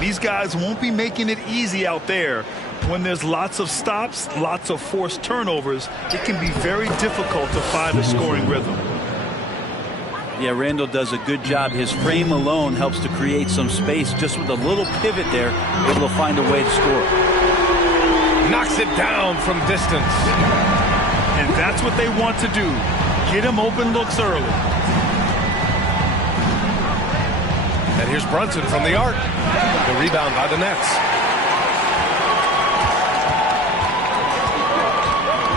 These guys won't be making it easy out there. When there's lots of stops, lots of forced turnovers, it can be very difficult to find a scoring rhythm. Yeah, Randall does a good job. His frame alone helps to create some space. Just with a little pivot there, able to find a way to score. Knocks it down from distance. And that's what they want to do. Get him open looks early. And here's Brunson from the arc. The rebound by the Nets.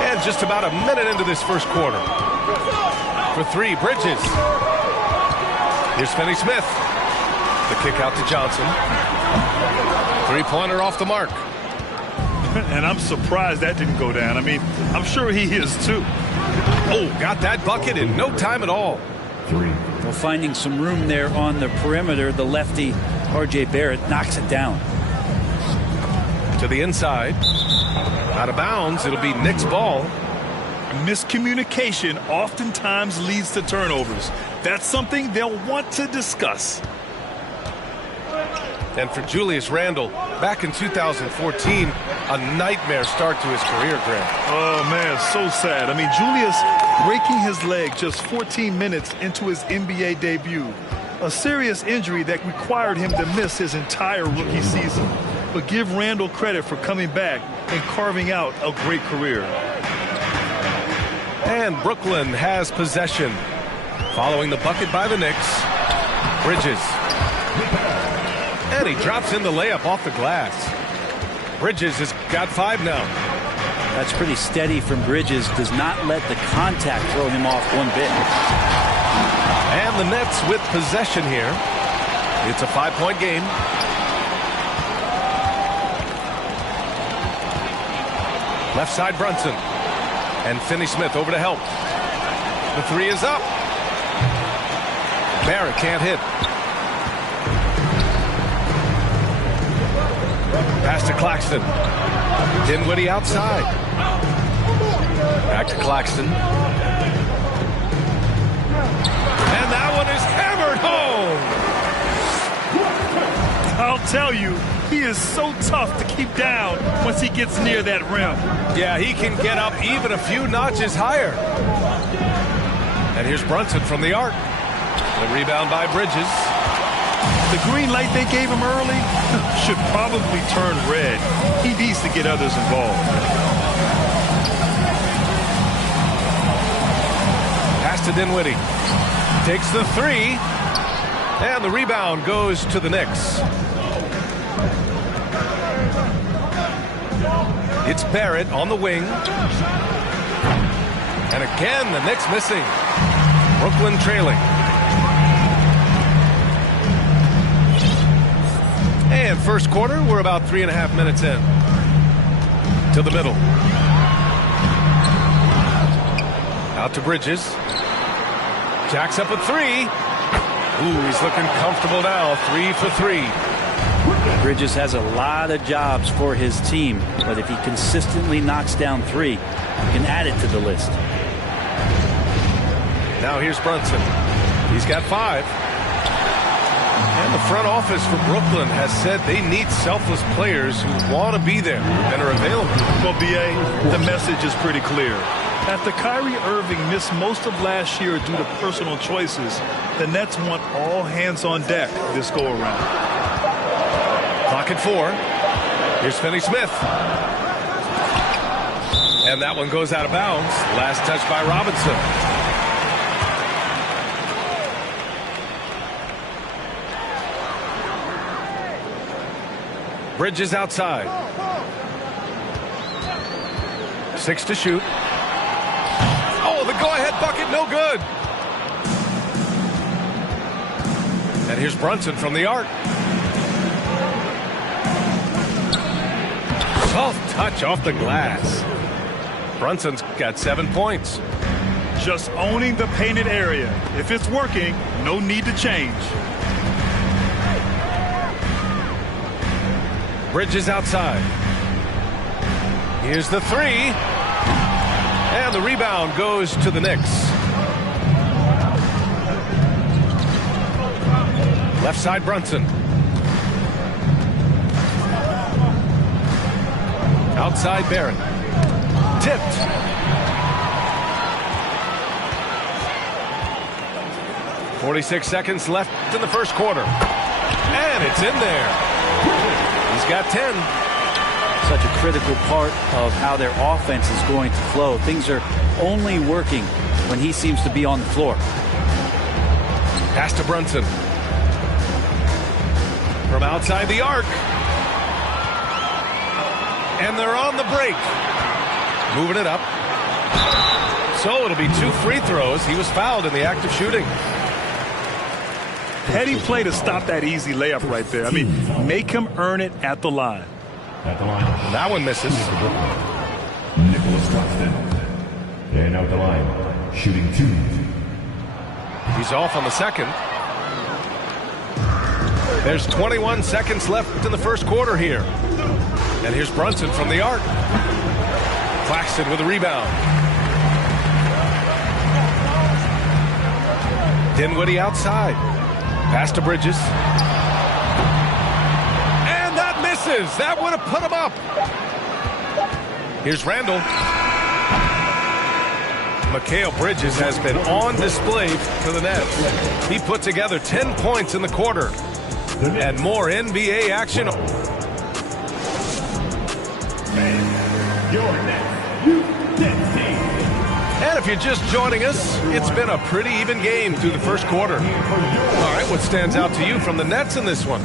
And just about a minute into this first quarter. For three, Bridges. Here's Finney-Smith. The kick out to Johnson. Three-pointer off the mark. And I'm surprised that didn't go down. I mean, I'm sure he is too. Oh, got that bucket in no time at all. Well, finding some room there on the perimeter, the lefty, R.J. Barrett, knocks it down. To the inside. Out of bounds. It'll be Knicks' ball. Miscommunication oftentimes leads to turnovers. That's something they'll want to discuss. And for Julius Randle, back in 2014, a nightmare start to his career, Grant. Oh, man, so sad. I mean, Julius breaking his leg just 14 minutes into his NBA debut. A serious injury that required him to miss his entire rookie season. But give Randle credit for coming back and carving out a great career. And Brooklyn has possession. Following the bucket by the Knicks. Bridges. And he drops in the layup off the glass. Bridges has got 5 now. That's pretty steady from Bridges. Does not let the contact throw him off one bit. And the Nets with possession here. It's a 5-point game. Left side Brunson. And Finney-Smith over to help. The three is up. Barrett can't hit. Pass to Claxton. Dinwiddie outside. Back to Claxton. And that one is hammered home. I'll tell you, he is so tough to keep down once he gets near that rim. Yeah, he can get up even a few notches higher. And here's Brunson from the arc. The rebound by Bridges. The green light they gave him early should probably turn red. He needs to get others involved. Pass to Dinwiddie. Takes the three. And the rebound goes to the Knicks. It's Barrett on the wing. And again, the Knicks missing. Brooklyn trailing. And first quarter, we're about 3.5 minutes in. To the middle. Out to Bridges. Jacks up a three. Ooh, he's looking comfortable now. 3 for 3. Bridges has a lot of jobs for his team, but if he consistently knocks down 3, he can add it to the list. Now here's Brunson. He's got 5. And the front office for Brooklyn has said they need selfless players who want to be there and are available. Well, B.A., the message is pretty clear. After Kyrie Irving missed most of last year due to personal choices, the Nets want all hands on deck this go-around. Clock at 4. Here's Finney-Smith. And that one goes out of bounds. Last touch by Robinson. Bridges outside. 6 to shoot. Oh, the go-ahead bucket, no good. And here's Brunson from the arc. Soft touch off the glass. Brunson's got 7 points. Just owning the painted area. If it's working, no need to change. Bridges outside. Here's the 3. And the rebound goes to the Knicks. Left side Brunson. outside Barrett. Tipped. .46 seconds left in the first quarter. And it's in there. He's got 10. Such a critical part of how their offense is going to flow. Things are only working when he seems to be on the floor. Pass to Brunson. From outside the arc. And they're on the break. Moving it up. So it'll be 2 free throws. He was fouled in the act of shooting. Heady play to stop that easy layup right there. I mean, make him earn it at the line. That one misses. Nicholas Claxton. And out the line, shooting 2. He's off on the second. There's 21 seconds left in the first quarter here. And here's Brunson from the arc. Claxton with a rebound. Dinwiddie outside. Pass to Bridges. And that misses. That would have put him up. Here's Randall. Mikal Bridges has been on display for the Nets. He put together 10 points in the quarter. And more NBA action. And if you're just joining us, it's been a pretty even game through the first quarter. All right, what stands out to you from the Nets in this one?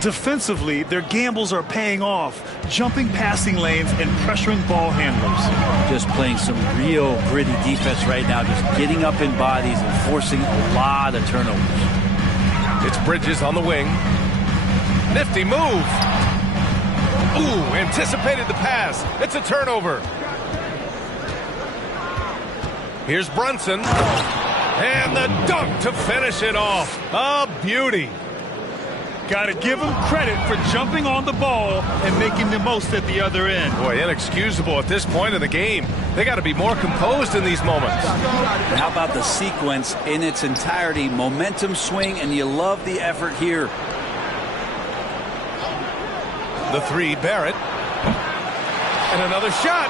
Defensively, their gambles are paying off, jumping passing lanes and pressuring ball handlers. Just playing some real gritty defense right now, just getting up in bodies and forcing a lot of turnovers. It's Bridges on the wing. Nifty move. Ooh, anticipated the pass. It's a turnover. Here's Brunson. And the dunk to finish it off. A beauty. Got to give him credit for jumping on the ball and making the most at the other end. Boy, inexcusable at this point of the game. They got to be more composed in these moments. And how about the sequence in its entirety? Momentum swing, and you love the effort here. The 3, Barrett. And another shot.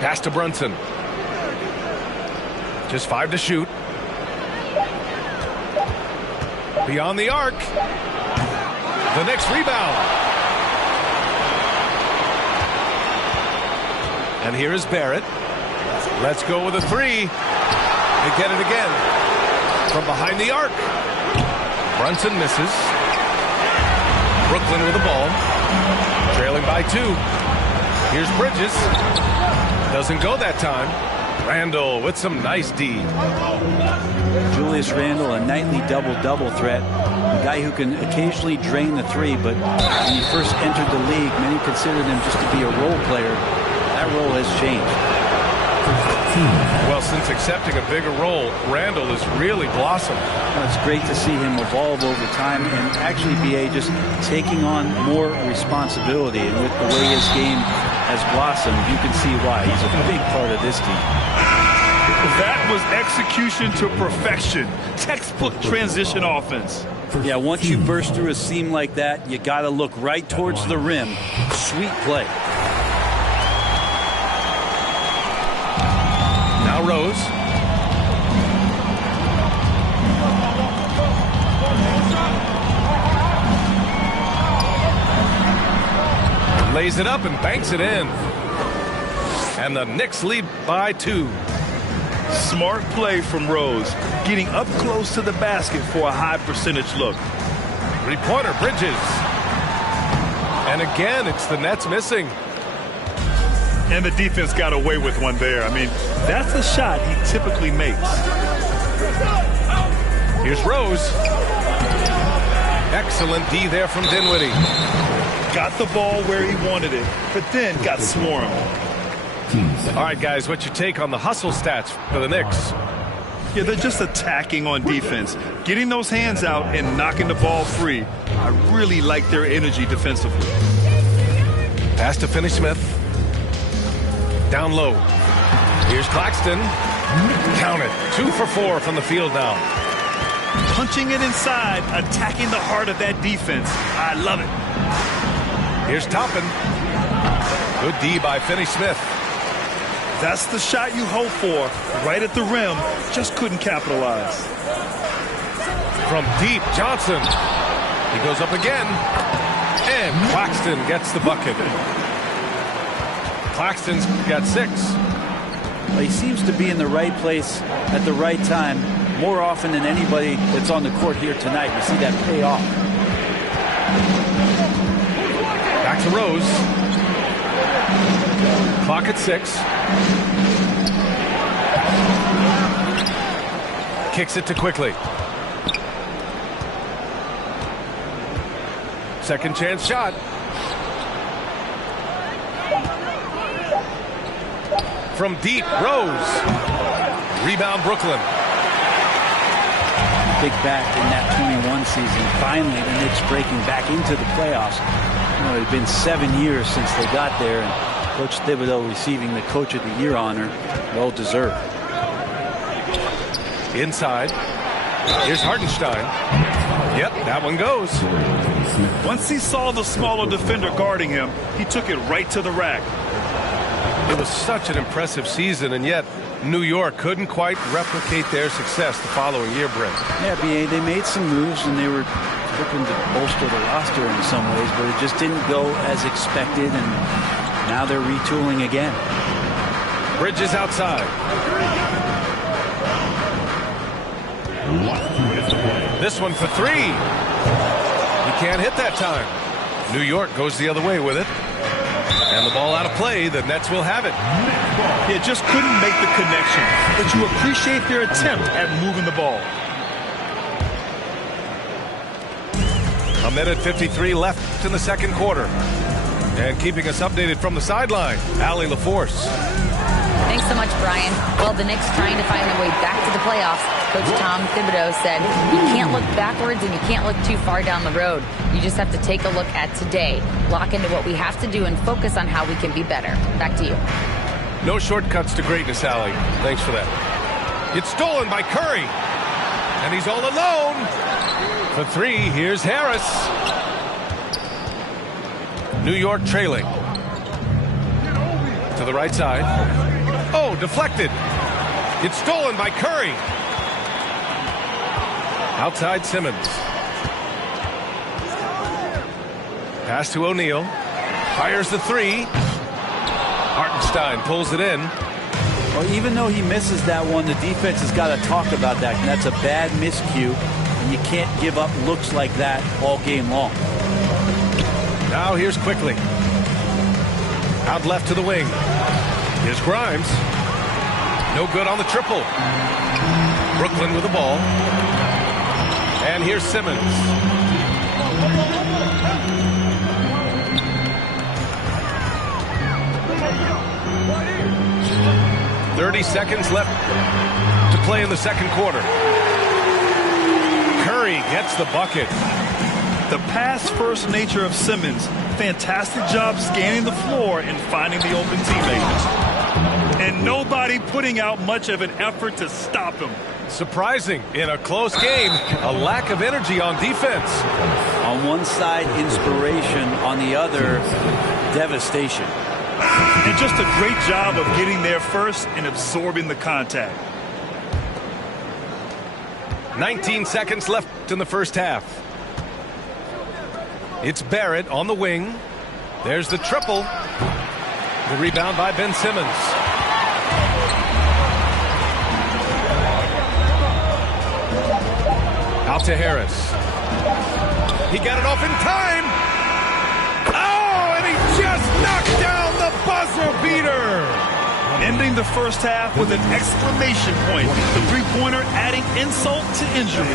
Pass to Brunson. Just 5 to shoot. Beyond the arc. The next rebound. And here is Barrett. Let's go with a 3. And get it again. From behind the arc. Brunson misses. Brooklyn with the ball. Trailing by 2. Here's Bridges. Doesn't go that time. Randall with some nice D. Julius Randle, a nightly double-double threat. A guy who can occasionally drain the 3, but when he first entered the league, many considered him just to be a role player. That role has changed. Well, since accepting a bigger role, Randall has really blossomed. Well, it's great to see him evolve over time and actually be just taking on more responsibility. And with the way his game has blossomed, you can see why. He's a big part of this team. That was execution to perfection. Textbook transition offense. Yeah, once you burst through a seam like that, you got to look right towards the rim. Sweet play. Now Rose. Lays it up and banks it in. And the Knicks lead by 2. Smart play from Rose, getting up close to the basket for a high percentage look. 3-pointer, Bridges. And again, it's the Nets missing. And the defense got away with one there. I mean, that's a shot he typically makes. Here's Rose. Excellent D there from Dinwiddie. Got the ball where he wanted it, but then got swarmed. All right, guys, what's your take on the hustle stats for the Knicks? Yeah, they're just attacking on defense, getting those hands out and knocking the ball free. I really like their energy defensively. Pass to Finney-Smith. Down low. Here's Claxton. Count it. 2 for 4 from the field now. Punching it inside, attacking the heart of that defense. I love it. Here's Toppin. Good D by Finney-Smith. That's the shot you hope for, right at the rim. Just couldn't capitalize. From deep, Johnson. He goes up again. And Claxton gets the bucket. Claxton's got 6. Well, he seems to be in the right place at the right time more often than anybody that's on the court here tonight. You see that pay off. Back to Rose. Clock at 6. Kicks it to Quickly. Second chance shot. From deep, Rose. Rebound, Brooklyn. Big back in that 21 season. Finally, the Knicks breaking back into the playoffs. You know, it had been 7 years since they got there, and Coach Thibodeau receiving the Coach of the Year honor. Well deserved. Inside. Here's Hartenstein. Yep, that one goes. Once he saw the smaller defender guarding him, he took it right to the rack. It was such an impressive season, and yet New York couldn't quite replicate their success the following year, Brent. Yeah, B.A., they made some moves, and they were looking to bolster the roster in some ways, but it just didn't go as expected, and now they're retooling again. Bridges outside. This one for 3. He can't hit that time. New York goes the other way with it. And the ball out of play. The Nets will have it. He just couldn't make the connection, but you appreciate their attempt at moving the ball. A minute 53 left in the second quarter. And keeping us updated from the sideline, Allie LaForce. Thanks so much, Brian. Well, the Knicks trying to find their way back to the playoffs. Coach Tom Thibodeau said, you can't look backwards and you can't look too far down the road. You just have to take a look at today, lock into what we have to do, and focus on how we can be better. Back to you. No shortcuts to greatness, Allie. Thanks for that. It's stolen by Curry. And he's all alone. For 3, here's Harris. New York trailing. To the right side. Oh, deflected. It's stolen by Curry. Outside Simmons. Pass to O'Neal. Fires the 3. Hartenstein pulls it in. Well, even though he misses that one, the defense has got to talk about that. And that's a bad miscue, and you can't give up looks like that all game long. Now here's Quickly. Out left to the wing. Here's Grimes. No good on the triple. Brooklyn with the ball. And here's Simmons. .30 seconds left to play in the second quarter. Curry gets the bucket. The pass-first nature of Simmons. Fantastic job scanning the floor and finding the open teammate. And nobody putting out much of an effort to stop him. Surprising in a close game, a lack of energy on defense. On one side, inspiration. On the other, devastation. And just a great job of getting there first and absorbing the contact. 19 seconds left in the first half. It's Barrett on the wing. There's the triple. The rebound by Ben Simmons. Out to Harris. He got it off in time. Oh, and he just knocked down the buzzer beater. Ending the first half with an exclamation point. The three-pointer adding insult to injury.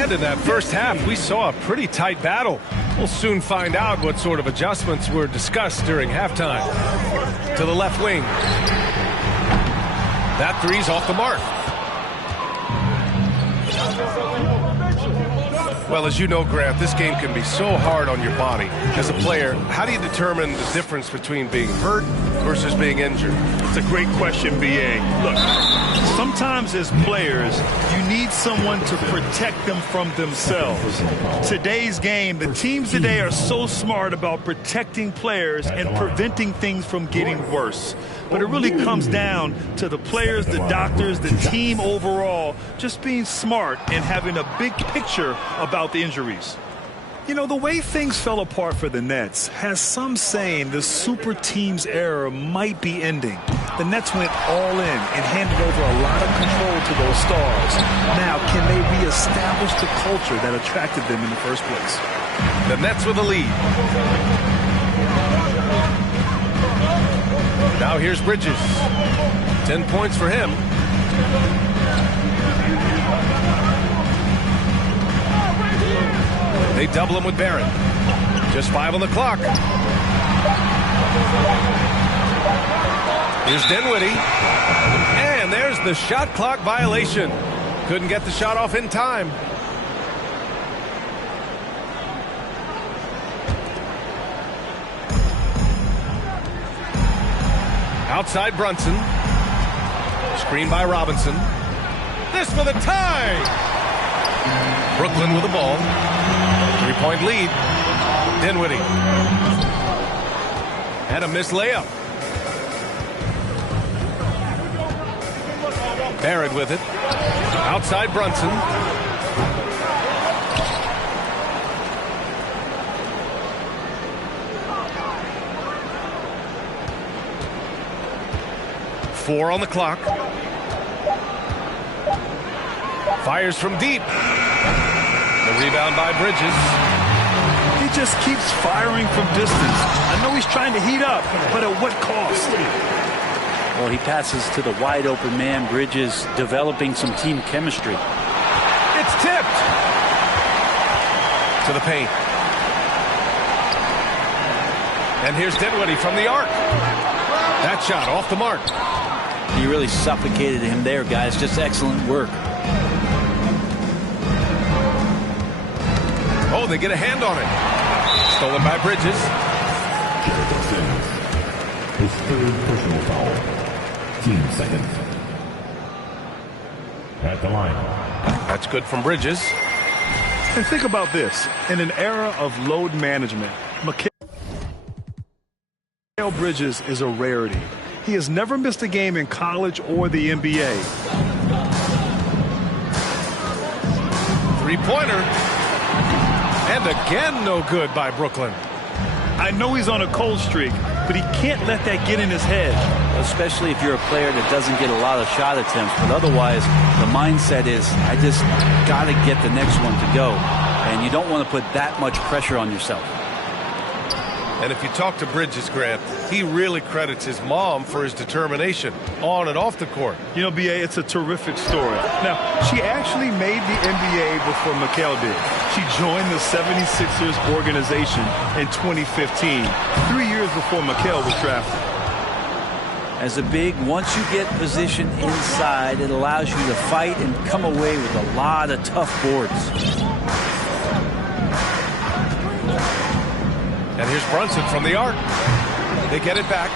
And in that first half, we saw a pretty tight battle. We'll soon find out what sort of adjustments were discussed during halftime. To the left wing. That three's off the mark. Well, as you know, Grant, this game can be so hard on your body. As a player, how do you determine the difference between being hurt versus being injured? It's a great question, B.A. Look, sometimes as players, you need need someone to protect them from themselves. Today's game, the teams today are so smart about protecting players and preventing things from getting worse. But it really comes down to the players, the doctors, the team overall, just being smart and having a big picture about the injuries. You know, the way things fell apart for the Nets has some saying the super team's era might be ending. The Nets went all in and handed over a lot of control to those stars. Now, can they reestablish the culture that attracted them in the first place? The Nets with a lead. Now here's Bridges. 10 points for him. They double him with Barrett. Just 5 on the clock. Here's Dinwiddie. And there's the shot clock violation. Couldn't get the shot off in time. Outside Brunson. Screen by Robinson. This for the tie. Brooklyn with the ball. 3-point lead. Dinwiddie. And a missed layup. Barrett with it. Outside Brunson. Four on the clock. Fires from deep. The rebound by Bridges. He just keeps firing from distance. I know he's trying to heat up, but at what cost? Well, he passes to the wide open man. Bridges developing some team chemistry. It's tipped. To the paint. And here's Dinwiddie from the arc. That shot off the mark. He really suffocated him there, guys. Just excellent work. Oh, they get a hand on it. Stolen by Bridges. His third personal foul. Team seconds. At the line. That's good from Bridges. And think about this. In an era of load management, Mikal Bridges is a rarity. He has never missed a game in college or the NBA. Three-pointer. And again, no good by Brooklyn. I know he's on a cold streak, but he can't let that get in his head. Especially if you're a player that doesn't get a lot of shot attempts. But otherwise, the mindset is, I just got to get the next one to go. And you don't want to put that much pressure on yourself. And if you talk to Bridges, Grant, he really credits his mom for his determination on and off the court. You know, B.A., it's a terrific story. Now, she actually made the NBA before Mikal did. She joined the 76ers organization in 2015, 3 years before Mikal was drafted. As a big, once you get position inside, it allows you to fight and come away with a lot of tough boards. And here's Brunson from the arc. They get it back.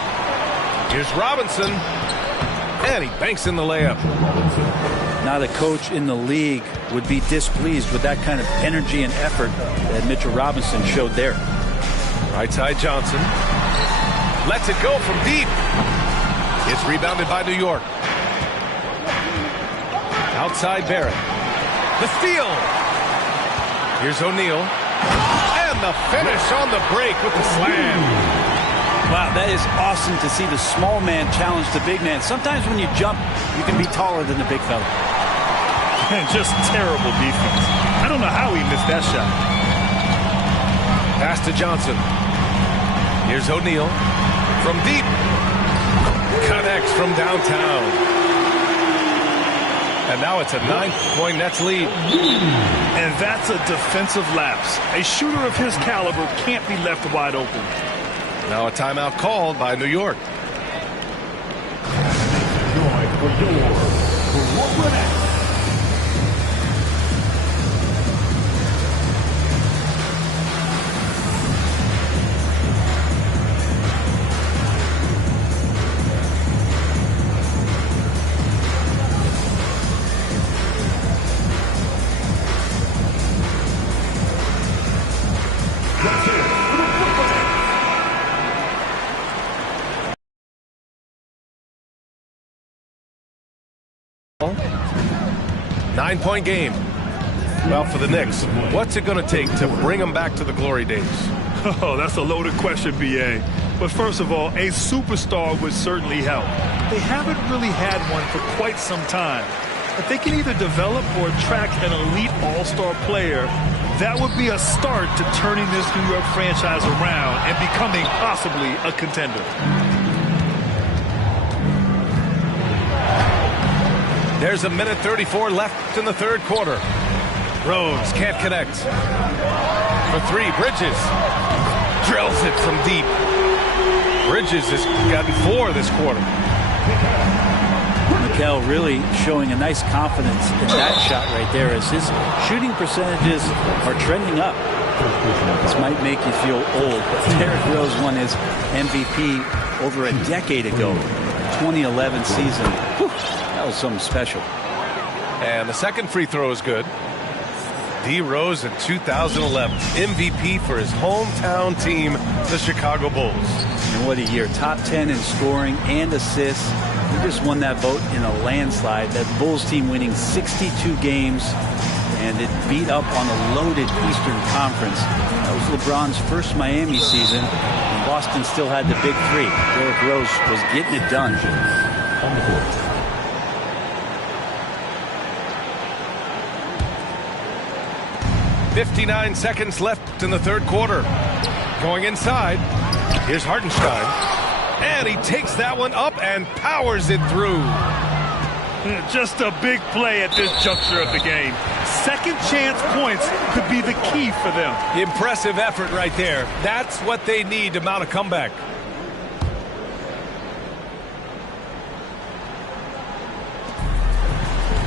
Here's Robinson. And he banks in the layup. Not a coach in the league would be displeased with that kind of energy and effort that Mitchell Robinson showed there. Right side Johnson. Lets it go from deep. It's rebounded by New York. Outside Barrett. The steal. Here's O'Neal. And the finish on the break with the slam. Wow, that is awesome to see the small man challenge the big man. Sometimes when you jump, you can be taller than the big fella. And just terrible defense. I don't know how he missed that shot. Pass to Johnson. Here's O'Neal. From deep. Connects from downtown. And now it's a 9-point Nets lead. And that's a defensive lapse. A shooter of his caliber can't be left wide open. Now a timeout called by New York. 9-point game. Well, for the Knicks, what's it going to take to bring them back to the glory days? Oh, that's a loaded question, B.A. But first of all, a superstar would certainly help. They haven't really had one for quite some time. If they can either develop or attract an elite all-star player, that would be a start to turning this New York franchise around and becoming possibly a contender. There's a minute 34 left in the third quarter. Rose can't connect. For three, Bridges drills it from deep. Bridges has gotten 4 this quarter. Mikel really showing a nice confidence in that shot right there as his shooting percentages are trending up. This might make you feel old, but Derrick Rose won his MVP over a decade ago, 2011 season. Whew, that was something special. And the second free throw is good. D. Rose in 2011, MVP for his hometown team, the Chicago Bulls. And what a year. Top 10 in scoring and assists. He just won that vote in a landslide. That Bulls team winning 62 games, and it beat up on a loaded Eastern Conference. That was LeBron's first Miami season, and Boston still had the big three. Derrick Rose was getting it done. On the court. 59 seconds left in the third quarter. Going inside. Here's Hartenstein. And he takes that one up and powers it through. Just a big play at this juncture of the game. Second chance points could be the key for them. Impressive effort right there. That's what they need to mount a comeback.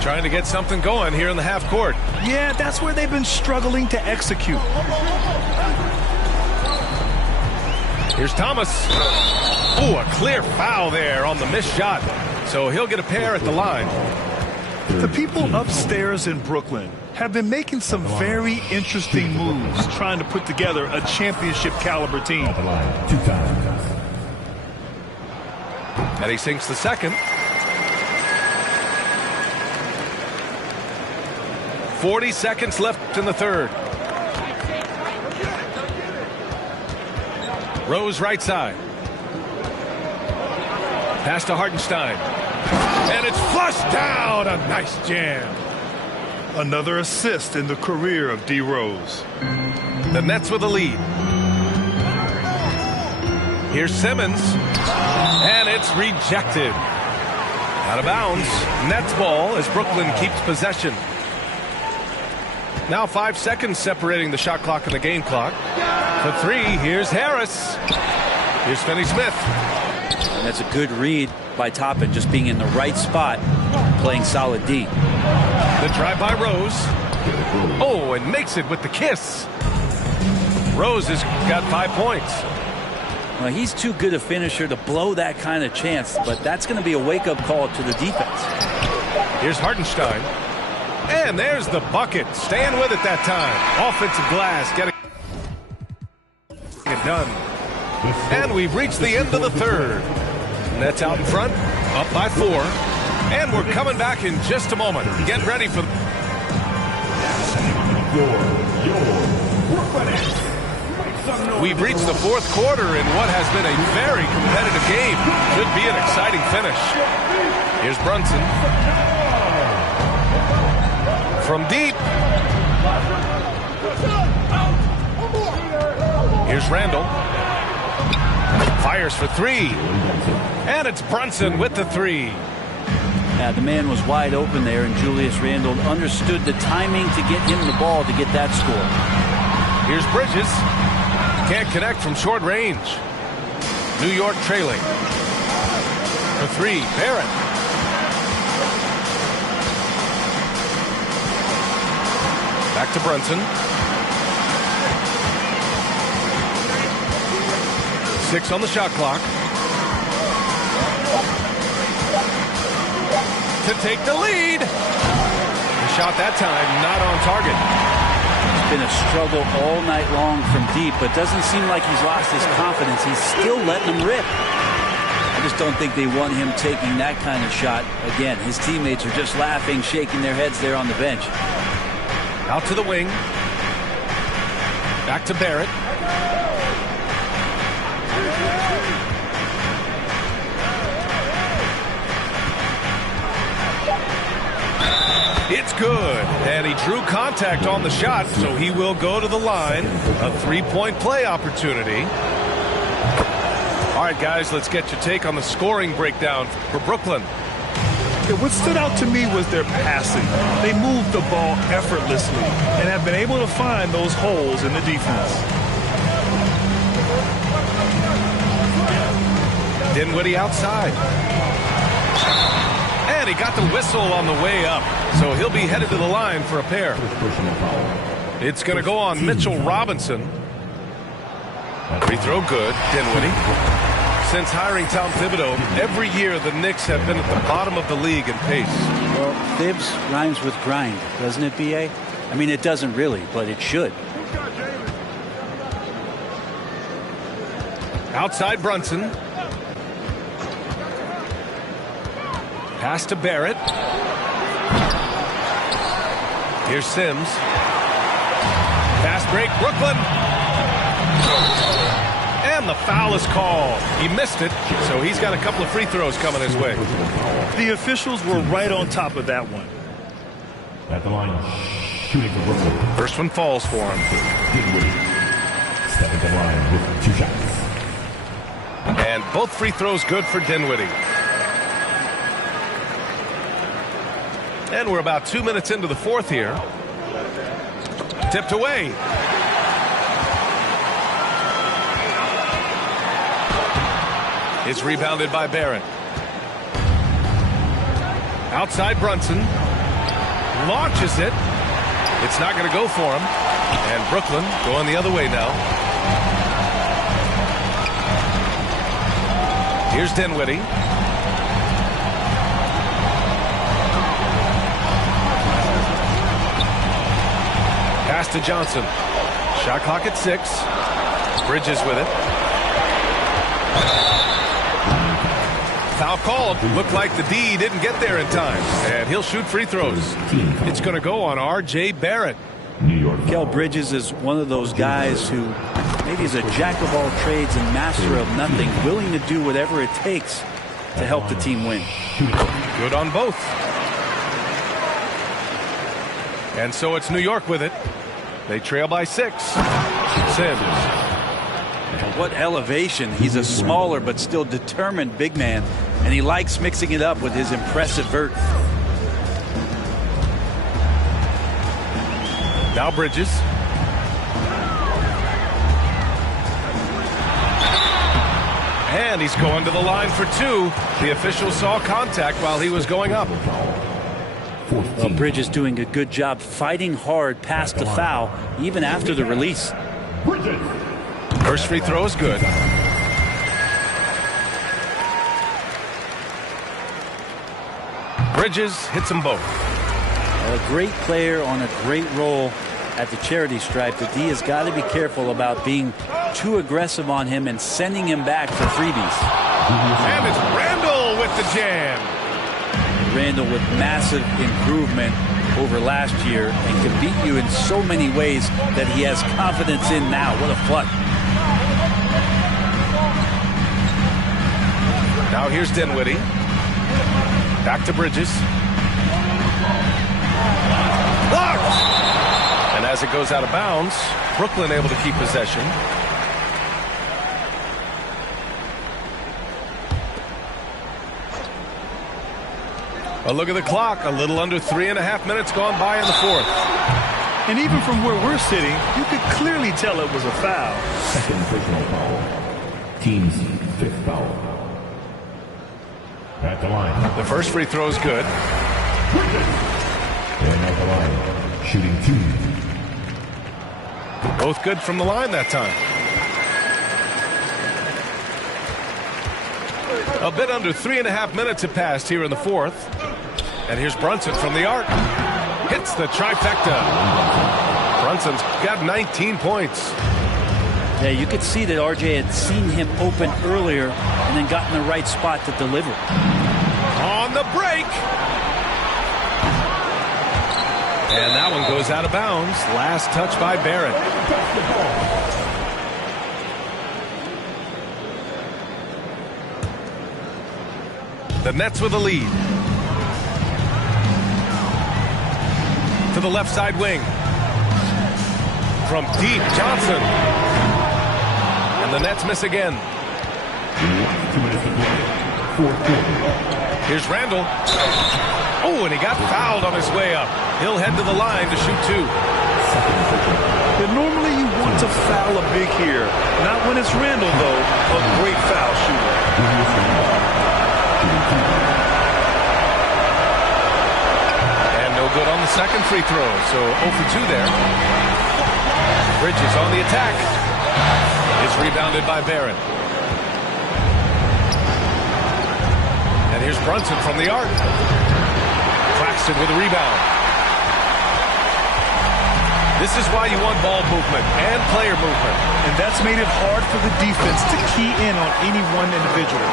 Trying to get something going here in the half court. Yeah, that's where they've been struggling to execute. Here's Thomas. Ooh, a clear foul there on the missed shot. So he'll get a pair at the line. The people upstairs in Brooklyn have been making some very interesting moves trying to put together a championship caliber team. At the line, 2 times. And he sinks the second. 40 seconds left in the third. Rose right side. Pass to Hartenstein. And it's flushed down. A nice jam. Another assist in the career of D. Rose. The Nets with a lead. Here's Simmons. And it's rejected. Out of bounds. Nets ball as Brooklyn keeps possession. Now 5 seconds separating the shot clock and the game clock. For three, here's Harris. Here's Finney-Smith. And that's a good read by Toppin, just being in the right spot, playing solid D. The drive by Rose. Oh, and makes it with the kiss. Rose has got 5 points. Well, he's too good a finisher to blow that kind of chance, but that's going to be a wake-up call to the defense. Here's Hartenstein. And there's the bucket. Staying with it that time. Offensive glass getting it done. And we've reached the end of the third. Nets out in front, up by 4. And we're coming back in just a moment. Get ready for We've reached the fourth quarter in what has been a very competitive game. Could be an exciting finish. Here's Brunson. From deep. Here's Randall. Fires for 3. And it's Brunson with the 3. Yeah, the man was wide open there, and Julius Randle understood the timing to get him the ball to get that score. Here's Bridges. Can't connect from short range. New York trailing. For 3, Barrett. Back to Brunson. 6 on the shot clock. To take the lead. The shot that time not on target. It's been a struggle all night long from deep, but doesn't seem like he's lost his confidence. He's still letting them rip. just don't think they want him taking that kind of shot again. His teammates are just laughing, shaking their heads there on the bench. Out to the wing. Back to Barrett. It's good. And he drew contact on the shot, so he will go to the line. A three-point play opportunity. All right, guys, let's get your take on the scoring breakdown for Brooklyn. Yeah, what stood out to me was their passing. They moved the ball effortlessly and have been able to find those holes in the defense. Dinwiddie outside. And he got the whistle on the way up, so he'll be headed to the line for a pair. It's going to go on Mitchell Robinson. Free throw good. Dinwiddie. Since hiring Tom Thibodeau, every year the Knicks have been at the bottom of the league in pace. Well, Thibs rhymes with grind, doesn't it, B.A.? I mean, it doesn't really, but it should. Outside Brunson. Pass to Barrett. Here's Sims. Fast break, Brooklyn. And the foul is called. He missed it, so he's got a couple of free throws coming his way. The officials were right on top of that one. At the line, shooting for Brooklyn. First one falls for him. Dinwiddie. Stepping to the line with 2 shots. And both free throws good for Dinwiddie. And we're about 2 minutes into the fourth here. Tipped away. It's rebounded by Barrett. Outside Brunson. Launches it. It's not going to go for him. And Brooklyn going the other way now. Here's Dinwiddie. Pass to Johnson. Shot clock at 6. Bridges with it. Foul called. Looked like the D didn't get there in time. And he'll shoot free throws. It's going to go on R.J. Barrett. New York. Kel Bridges is one of those guys who maybe is a jack of all trades and master of nothing, willing to do whatever it takes to help the team win. Good on both. And so it's New York with it. They trail by 6. Sims. What elevation. He's a smaller but still determined big man, and he likes mixing it up with his impressive vert. Now Bridges. And he's going to the line for 2. The official saw contact while he was going up. Well, Bridges doing a good job fighting hard past the foul, even after the release. First free throw is good. Bridges hits them both. A great player on a great role at the charity stripe. The D has got to be careful about being too aggressive on him and sending him back for freebies. And it's Randall with the jam. Randall with massive improvement over last year and can beat you in so many ways that he has confidence in now. What a flood. Now here's Dinwiddie. Back to Bridges. Blocked! And as it goes out of bounds, Brooklyn able to keep possession. A look at the clock. A little under 3.5 minutes gone by in the fourth. And even from where we're sitting, you could clearly tell it was a foul. Second personal foul. Team's 5th foul. At the line. The first free throw is good. And at the line, shooting 2. Both good from the line that time. A bit under 3.5 minutes have passed here in the fourth. And here's Brunson from the arc. Hits the trifecta. Brunson's got 19 points. Yeah, you could see that RJ had seen him open earlier and then got in the right spot to deliver. On the break. And that one goes out of bounds. Last touch by Barrett. The Nets with a lead. To the left side wing. From deep, Johnson. And the Nets miss again. Here's Randall. Oh, and he got fouled on his way up. He'll head to the line to shoot 2. And normally you want to foul a big here. Not when it's Randall, though. A great foul shooter. And no good on the second free throw. So 0 for 2 there. Bridges on the attack. It's rebounded by Barrett. And here's Brunson from the arc. Claxton with a rebound. This is why you want ball movement and player movement. And that's made it hard for the defense to key in on any one individual.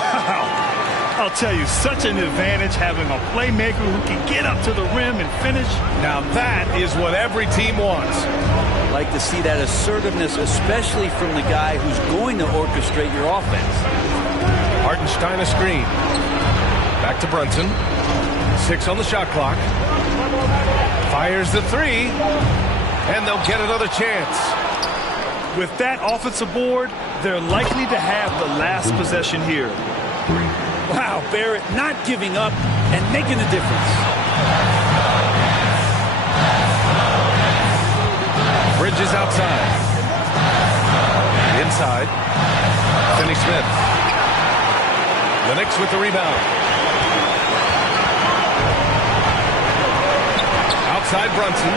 Wow. I'll tell you, such an advantage having a playmaker who can get up to the rim and finish. Now that is what every team wants. Like to see that assertiveness, especially from the guy who's going to orchestrate your offense. Hartenstein a screen. Back to Brunson. 6 on the shot clock. Fires the 3. And they'll get another chance. With that offensive board, they're likely to have the last possession here. Wow, Barrett not giving up and making a difference. Bridges outside. Inside. Finney-Smith. The Knicks with the rebound. Outside Brunson.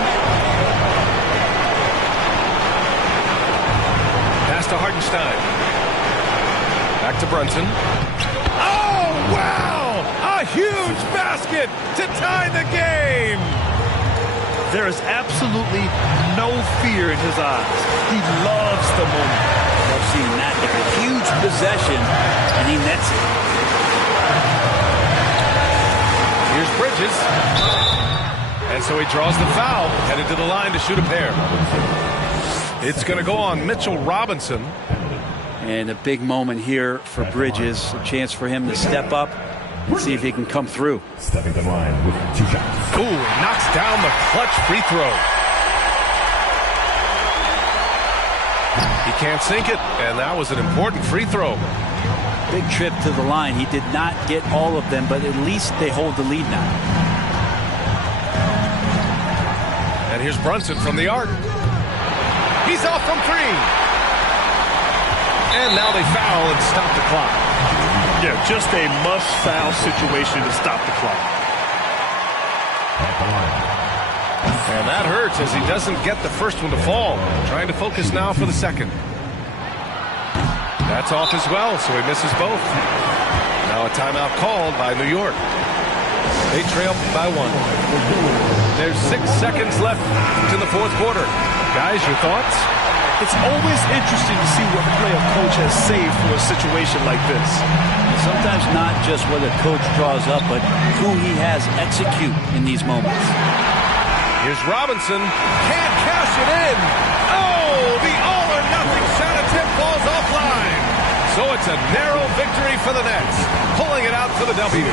Pass to Hartenstein. Back to Brunson. Oh, wow! A huge basket to tie the game! There is absolutely no fear in his eyes. He loves the moment. Love seeing that. Like a huge possession, and he nets it. Here's Bridges. And so he draws the foul, headed to the line to shoot a pair. It's going to go on Mitchell Robinson. And a big moment here for Bridges. A chance for him to step up and see if he can come through. Stepping to the line with 2 shots. Ooh, knocks down the clutch free throw. He can't sink it, and that was an important free throw. Big trip to the line. He did not get all of them, but at least they hold the lead now. And here's Brunson from the arc. He's off from 3. And now they foul and stop the clock. Yeah, just a must-foul situation to stop the clock. And that hurts as he doesn't get the first one to fall. Trying to focus now for the second. That's off as well, so he misses both. Now a timeout called by New York. They trail by 1. There's 6 seconds left to the fourth quarter. Guys, your thoughts? It's always interesting to see what play a coach has saved for a situation like this. Sometimes not just what a coach draws up, but who he has execute in these moments. Here's Robinson. Can't cash it in. Oh, the all-or-nothing shot attempt falls offline. So it's a narrow victory for the Nets, pulling it out for the W.